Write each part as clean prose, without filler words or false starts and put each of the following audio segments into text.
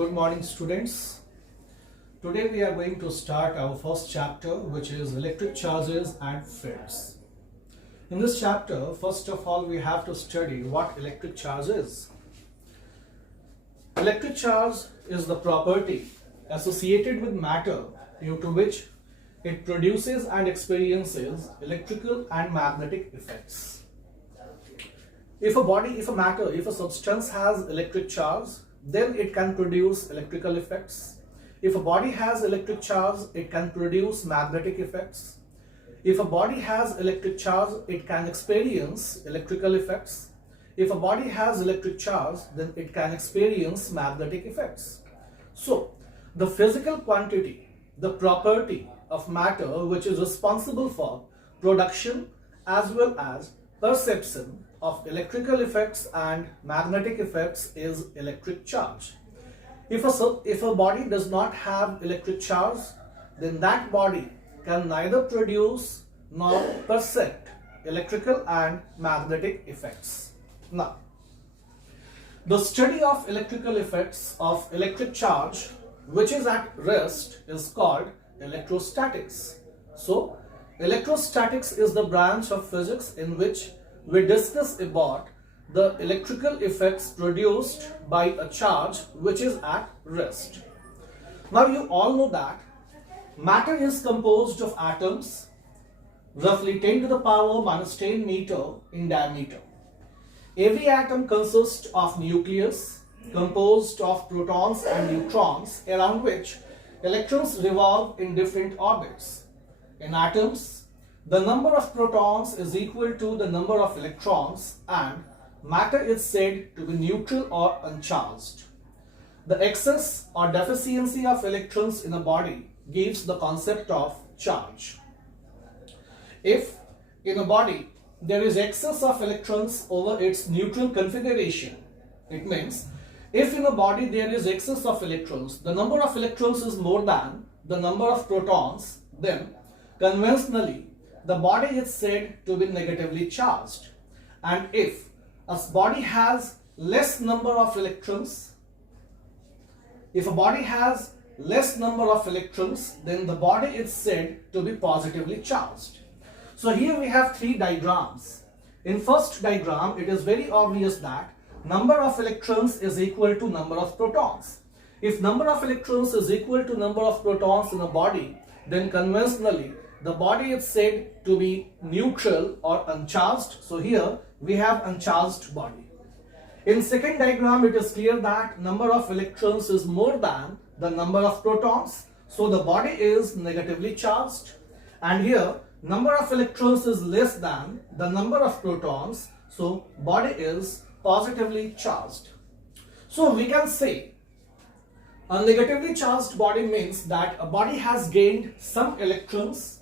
Good morning, students. Today we are going to start our first chapter, which is electric charges and fields. In this chapter, first of all, we have to study what electric charge is. Electric charge is the property associated with matter due to which it produces and experiences electrical and magnetic effects. If a substance has electric charge, then it can produce electrical effects. If a body has electric charge, it can produce magnetic effects. If a body has electric charge, it can experience electrical effects. If a body has electric charge, then it can experience magnetic effects. So, the physical quantity, the property of matter which is responsible for production as well as perception of electrical effects and magnetic effects is electric charge. If a body does not have electric charge, then that body can neither produce nor perceive electrical and magnetic effects. Now, the study of electrical effects of electric charge which is at rest is called electrostatics. So, electrostatics is the branch of physics in which we discuss about the electrical effects produced by a charge which is at rest. Now you all know that matter is composed of atoms roughly 10 to the power minus 10 meter in diameter. Every atom consists of nucleus composed of protons and neutrons around which electrons revolve in different orbits. In atoms, the number of protons is equal to the number of electrons and matter is said to be neutral or uncharged. The excess or deficiency of electrons in a body gives the concept of charge. If in a body there is excess of electrons over its neutral configuration, it means if in a body there is excess of electrons, the number of electrons is more than the number of protons, then conventionally the body is said to be negatively charged. And if a body has less number of electrons, then the body is said to be positively charged. So here we have three diagrams. In first diagram, it is very obvious that number of electrons is equal to number of protons. If number of electrons is equal to number of protons in a body, then conventionally the body is said to be neutral or uncharged. So here we have uncharged body. In second diagram, it is clear that number of electrons is more than the number of protons. So the body is negatively charged. And here number of electrons is less than the number of protons. So body is positively charged. So we can say a negatively charged body means that a body has gained some electrons,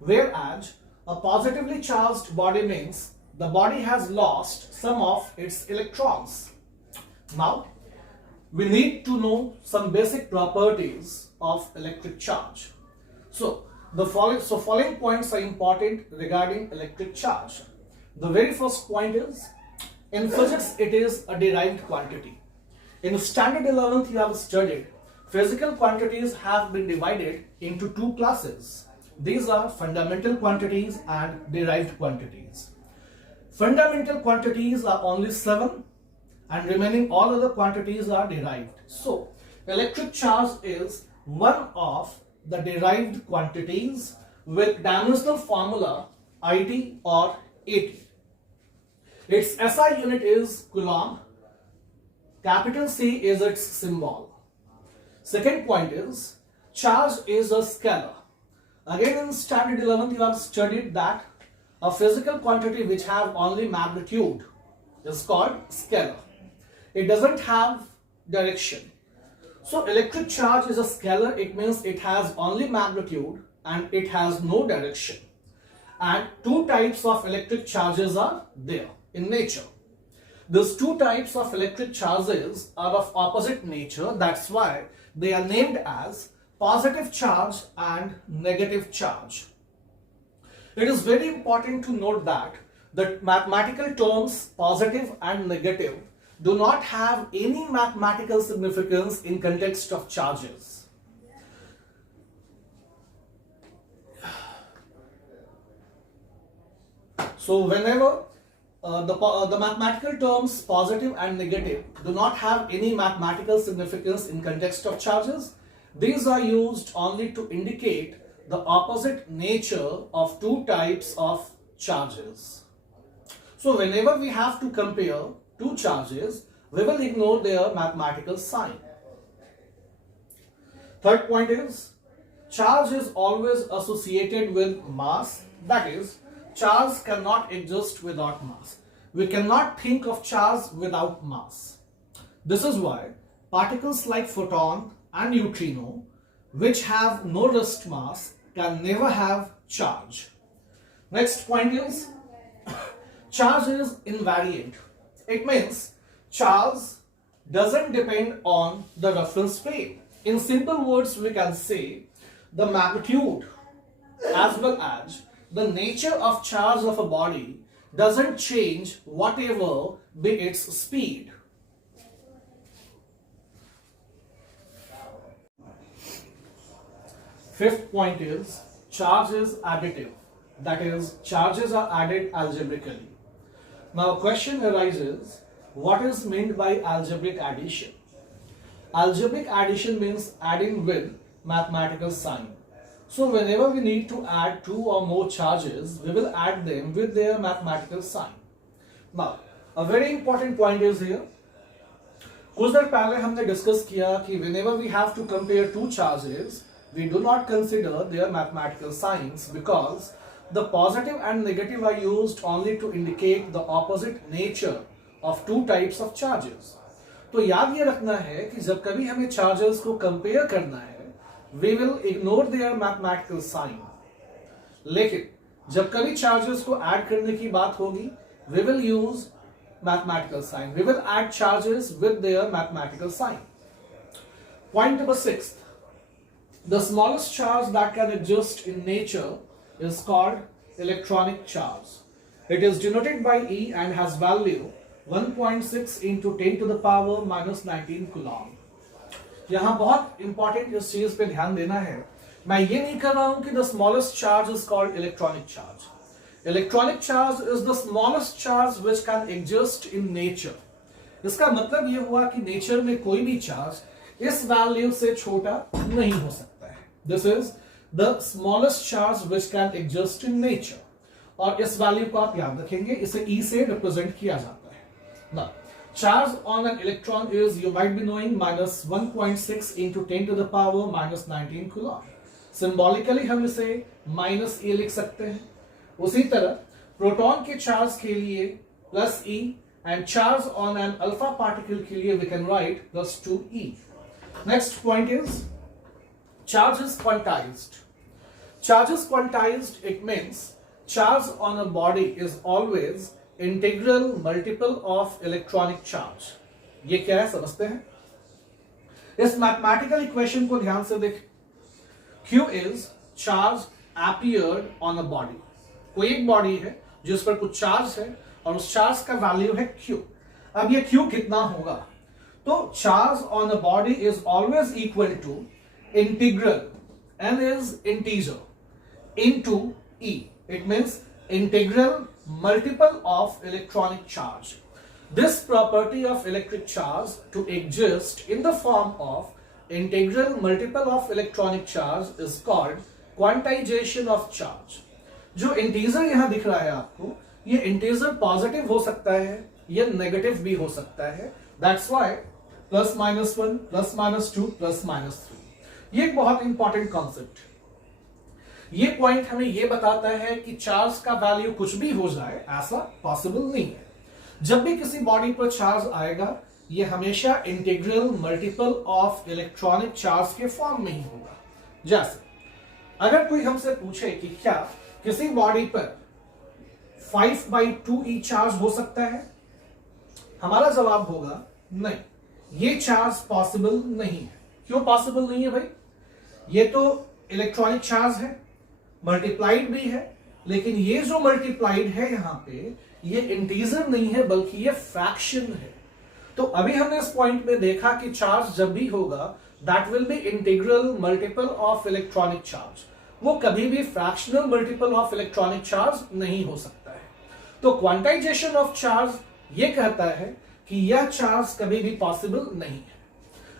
whereas a positively charged body means the body has lost some of its electrons. Now, we need to know some basic properties of electric charge. So, following points are important regarding electric charge. The very first point is, in physics it is a derived quantity. In standard 11th you have studied physical quantities have been divided into two classes. These are fundamental quantities and derived quantities. Fundamental quantities are only 7 and remaining all other quantities are derived. So, electric charge is one of the derived quantities with dimensional formula IT or AT. Its SI unit is Coulomb. Capital C is its symbol. Second point is, charge is a scalar. Again in standard 11th you have studied that a physical quantity which have only magnitude is called scalar. It doesn't have direction. So electric charge is a scalar. It means it has only magnitude and it has no direction. And two types of electric charges are there in nature. These two types of electric charges are of opposite nature. That's why they are named as positive charge and negative charge. It is very important to note that the mathematical terms positive and negative do not have any mathematical significance in context of charges. So whenever the mathematical terms positive and negative do not have any mathematical significance in context of charges, these are used only to indicate the opposite nature of two types of charges. So whenever we have to compare two charges, we will ignore their mathematical sign. Third point is, charge is always associated with mass. That is, charge cannot exist without mass. We cannot think of charge without mass. This is why particles like photon and neutrino, which have no rest mass, can never have charge. Next point is, charge is invariant. It means charge doesn't depend on the reference frame. In simple words, we can say the magnitude as well as the nature of charge of a body doesn't change whatever be its speed. Fifth point is, charge is additive. That is, charges are added algebraically. Now a question arises, what is meant by algebraic addition? Algebraic addition means adding with mathematical sign. So whenever we need to add two or more charges, we will add them with their mathematical sign. Now, a very important point is here. कुछ देर पहले हमने discuss किया कि whenever we have to compare two charges, we do not consider their mathematical signs because the positive and negative are used only to indicate the opposite nature of two types of charges. तो याद ये रखना है कि जब कभी हमें charges को compare करना है, we will ignore their mathematical sign. लेकिन जब कभी charges को add करने की बात होगी, we will use mathematical sign. We will add charges with their mathematical sign. Point number 6. The smallest charge that can exist in nature is called electronic charge. It is denoted by E and has value 1.6 into 10 to the power minus 19 coulomb. यहाँ बहुत important इस चीज पे ध्यान देना है. मैं ये नहीं कर रहा हूं कि the smallest charge is called electronic charge. Electronic charge is the smallest charge which can exist in nature. इसका मतलब ये हुआ कि नेचर में कोई भी चार्ज इस वैल्यू से छोटा नहीं हो सकता है. This is the smallest charge which can exist in nature. और इस वैल्यू को आप याद रखेंगे, इसे ई से रिप्रेजेंट किया जाता है. Now charge on an electron is, you might be knowing, minus 1.6 into 10 to the power minus 19 coulomb. Symbolically हम इसे minus e लिख सकते हैं. उसी तरह प्रोटॉन के चार्ज के लिए plus e and charge on an alpha particle के लिए we can write plus 2e. Next point is, charge is quantized. Charge is quantized, it means charge on a body is always integral multiple of electronic charge. ये क्या है समझते हैं? इस mathematical equation को ध्यान से देखें. Q is charge appeared on a body. कोई एक बॉडी है जिस पर कुछ चार्ज है और उस चार्ज का वैल्यू है Q. अब ये Q कितना होगा? तो charge on a body is always equal to integral n is integer into e. It means integral multiple of electronic charge. This property of electric charge to exist in the form of integral multiple of electronic charge is called quantization of charge. जो integer यहां दिख रहा है आपको, ये integer positive हो सकता है, ये नेगेटिव भी हो सकता है. That's why plus minus 1, plus minus 2, plus minus 3. ये एक बहुत इंपॉर्टेंट कॉन्सेप्ट. ये पॉइंट हमें ये बताता है कि चार्ज का वैल्यू कुछ भी हो जाए, ऐसा पॉसिबल नहीं है. जब भी किसी बॉडी पर चार्ज आएगा, ये हमेशा integral multiple of electronic charge के फॉर्म में ही होगा. जैसे अगर कोई हमसे पूछे कि क्या किसी बॉडी पर 5/2e चार्ज हो सकता है, हमारा जवाब होगा नहीं, ये चार्ज पॉसिबल नहीं है. क्यों पॉसिबल नहीं है भाई? ये तो इलेक्ट्रॉनिक चार्ज है, मल्टीप्लाइड भी है, लेकिन ये जो मल्टीप्लाइड है यहां पे, ये इंटीजर नहीं है बल्कि ये फ्रैक्शन है. तो अभी हमने इस पॉइंट में देखा कि चार्ज जब भी होगा that will be integral multiple of electronic charge, वो कभी भी fractional multiple of electronic charge नहीं हो सकता है। तो क्वांटाइजेशन ऑफ चार्ज ये कहता है कि यह चार्ज कभी भी पॉसिबल नहीं है।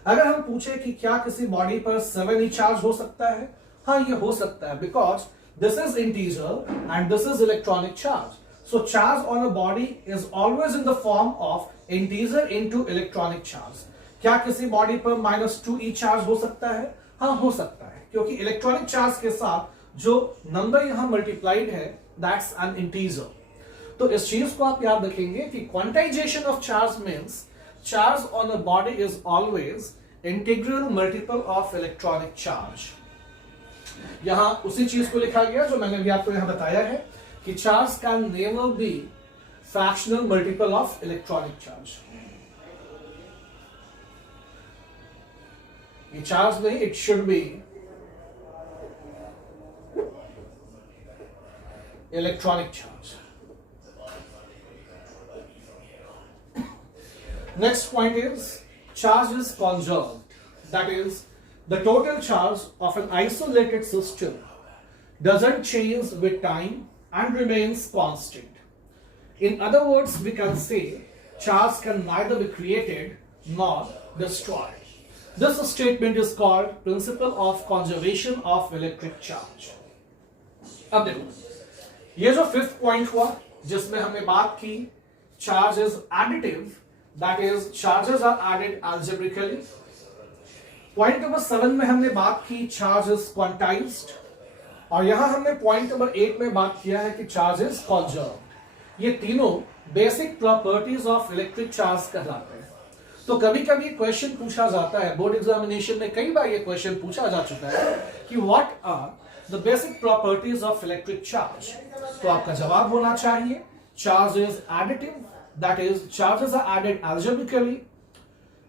अगर हम पूछे कि क्या किसी बॉडी पर 7 ही चार्ज हो सकता है, हाँ ये हो सकता है, because this is integer and this is electronic charge. So charge on a body is always in the form of integer into electronic charge. क्या किसी बॉडी पर -2e चार्ज हो सकता है? हाँ हो सकता है, क्योंकि इलेक्ट्रॉनिक चार्ज के साथ जो नंबर यहां मल्टीप्लाइड है दैट्स एन इंटीजर। तो इस चीज को आप याद रखेंगे कि quantization of charge means charge on a body is always integral multiple of electronic charge. यहां उसी चीज को लिखा गया जो मैंने भी आपको यहां बताया है कि charge can never be fractional multiple of electronic charge. ये चार्ज नहीं, it should be electronic charge. Next point is charge is conserved, that is the total charge of an isolated system doesn't change with time and remains constant. In other words, we can say charge can neither be created nor destroyed. This statement is called principle of conservation of electric charge. अब देखो, ये जो fifth point हुआ जिसमें हमने बात की charge is additive, that is charges are added algebraically. Point number 7 में हमने बात की चार्ज इज क्वांटाइज्ड, और यहां हमने पॉइंट नंबर 8 में बात किया है कि चार्ज इज कॉन्जर्व्ड। ये तीनों basic properties of electric charge कहलाते हैं। तो कभी कभी क्वेश्चन पूछा जाता है, बोर्ड एग्जामिनेशन में कई बार ये क्वेश्चन पूछा जा चुका है कि what are the basic properties of electric charge. तो आपका जवाब होना चाहिए charge is additive, that is charges are added algebraically,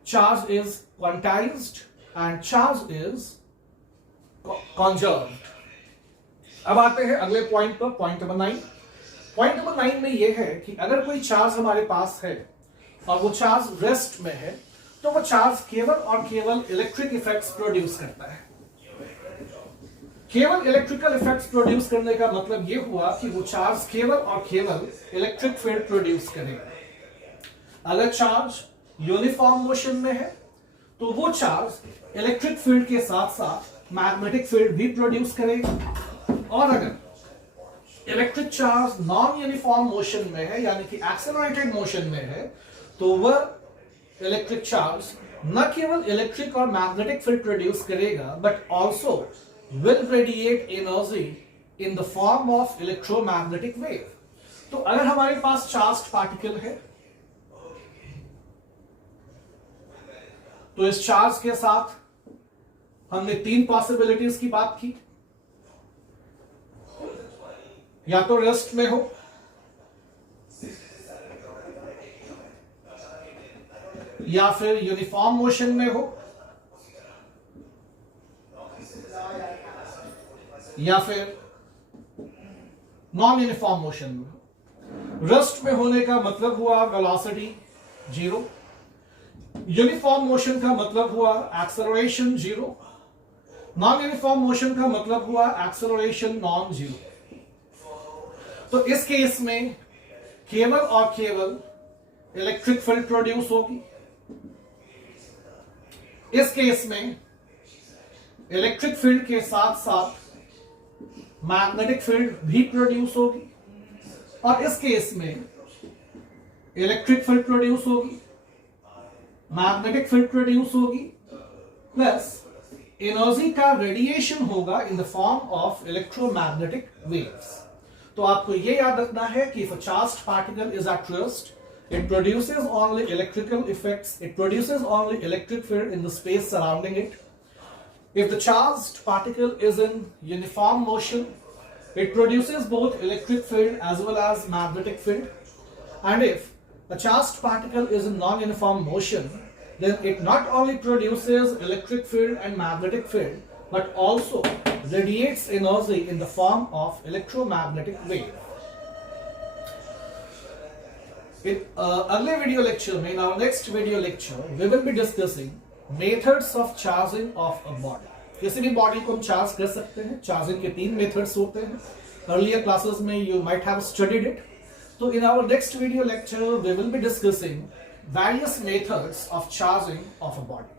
charge is quantised and charge is conserved. अब आते हैं अगले पॉइंट पर, पॉइंट नंबर 9। पॉइंट नंबर 9 में यह है कि अगर कोई चार्ज हमारे पास है और वो चार्ज रेस्ट में है, तो वो चार्ज केवल और केवल इलेक्ट्रिक इफेक्ट्स प्रोड्यूस करता है। केवल इलेक्ट्रिकल इफेक्ट्स प्रोड्यूस करने का मतलब ये हुआ कि वो चार्ज केवल और केवल इलेक्ट्रिक फील्ड प्रोड्यूस करेगा। अगर चार्ज यूनिफॉर्म मोशन में है तो वो चार्ज इलेक्ट्रिक फील्ड के साथ साथ मैग्नेटिक फील्ड भी प्रोड्यूस करेगा, और अगर electric charge non uniform motion में है यानी कि एक्सेलरेटेड मोशन में है, तो वह इलेक्ट्रिक चार्ज न केवल इलेक्ट्रिक और मैग्नेटिक फील्ड प्रोड्यूस करेगा but also will radiate energy in the form of electromagnetic wave. तो अगर हमारे पास चार्ज्ड पार्टिकल है तो इस चार्ज के साथ हमने 3 पॉसिबिलिटीज की बात की, या तो रेस्ट में हो, या फिर यूनिफॉर्म मोशन में हो, या फिर नॉन यूनिफॉर्म मोशन में हो। रेस्ट में होने का मतलब हुआ वेलोसिटी 0, यूनिफॉर्म मोशन का मतलब हुआ एक्सेलरेशन 0, नॉन यूनिफॉर्म मोशन का मतलब हुआ एक्सेलरेशन नॉन 0। तो इस केस में केवल और केवल इलेक्ट्रिक फील्ड प्रोड्यूस होगी। इस केस में इलेक्ट्रिक फील्ड के साथ साथ मैग्नेटिक फील्ड भी प्रोड्यूस होगी, और इस केस में इलेक्ट्रिक फील्ड प्रोड्यूस होगी, मैग्नेटिक फील्ड प्रोड्यूस होगी, प्लस एनर्जी का रेडिएशन होगा in the form of electromagnetic waves. तो आपको ये याद रखना है कि if a charged particle is at rest, it produces only electrical effects, it produces only electric field in the space surrounding it. If the charged particle is in uniform motion, it produces both electric field as well as magnetic field. And if a charged particle is in non-uniform motion, then it not only produces electric field and magnetic field, but also radiates energy in the form of electromagnetic wave. अगले video lecture में, in our next video lecture, we will be discussing methods of charging of a body. किसी भी body को हम charge कर सकते हैं। Charging के 3 मेथड्स होते हैं। अर्लियर क्लासेस में you might have studied it. तो in our next video lecture we will be discussing various methods of charging of a body.